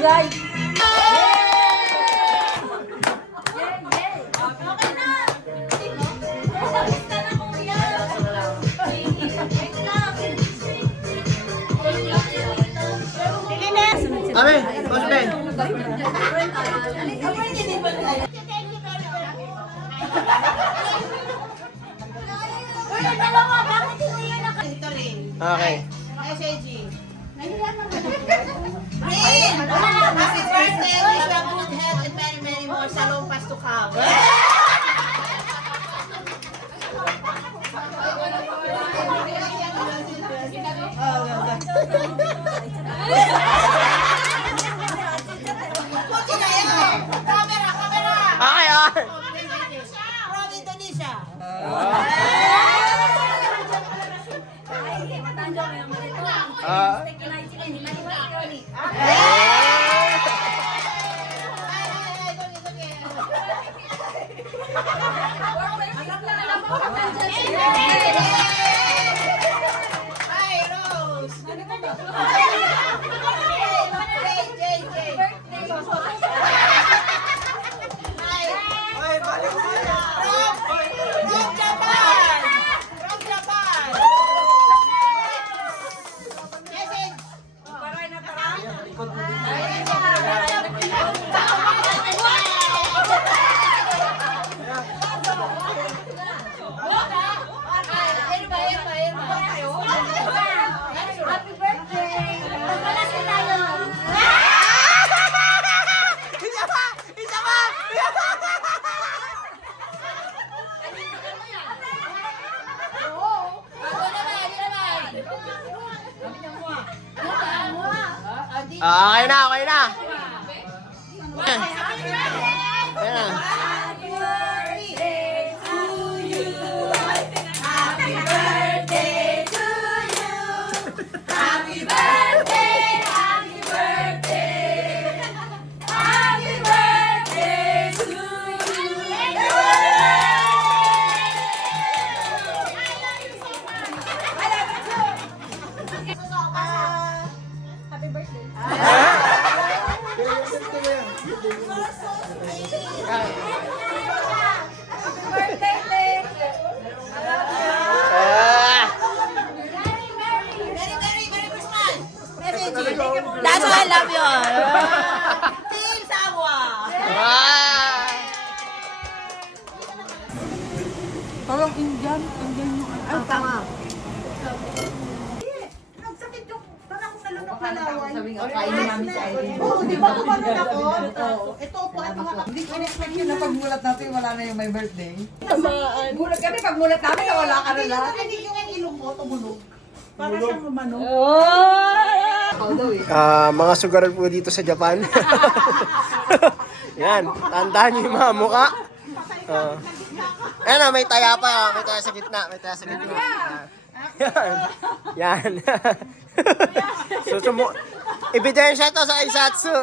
barangay. Kami, Boss Ben. Okay. SAG. Rin! Happy birthday! Wish you a good health and many, many more salumpas to come. Camera! Okay, okay. From Indonesia. Hi, Rose. From Japan. Message. Happy birthday! Magpalasal tayo! Isa pa! Isa pa! Okay na, okay na. Ayan na. Ah! Merry Christmas. Message. That's why I love you. Team Sawa. Ah! Parang Indian yung... Ay, tama. Nagsakit yung parang nalunok na laway. Kainin namin sa Irene. Oo, di ba kumanon ako? Ito po at mga Hindi ko in-expect yun na pagmulat natin wala na yung my birthday. Tamaan. Mulat kami, pagmulat namin wala ka na lang. Hindi yung ilong mo, tumunog. Para siyang umano. Mga sugaran po dito sa Japan. Yan, tandaan niyo yung mga mukha. Ayan na, may taya pa. May taya sa gitna. May taya sa gitna. Yan. Yan. Ebidensya to sa Aisatsu.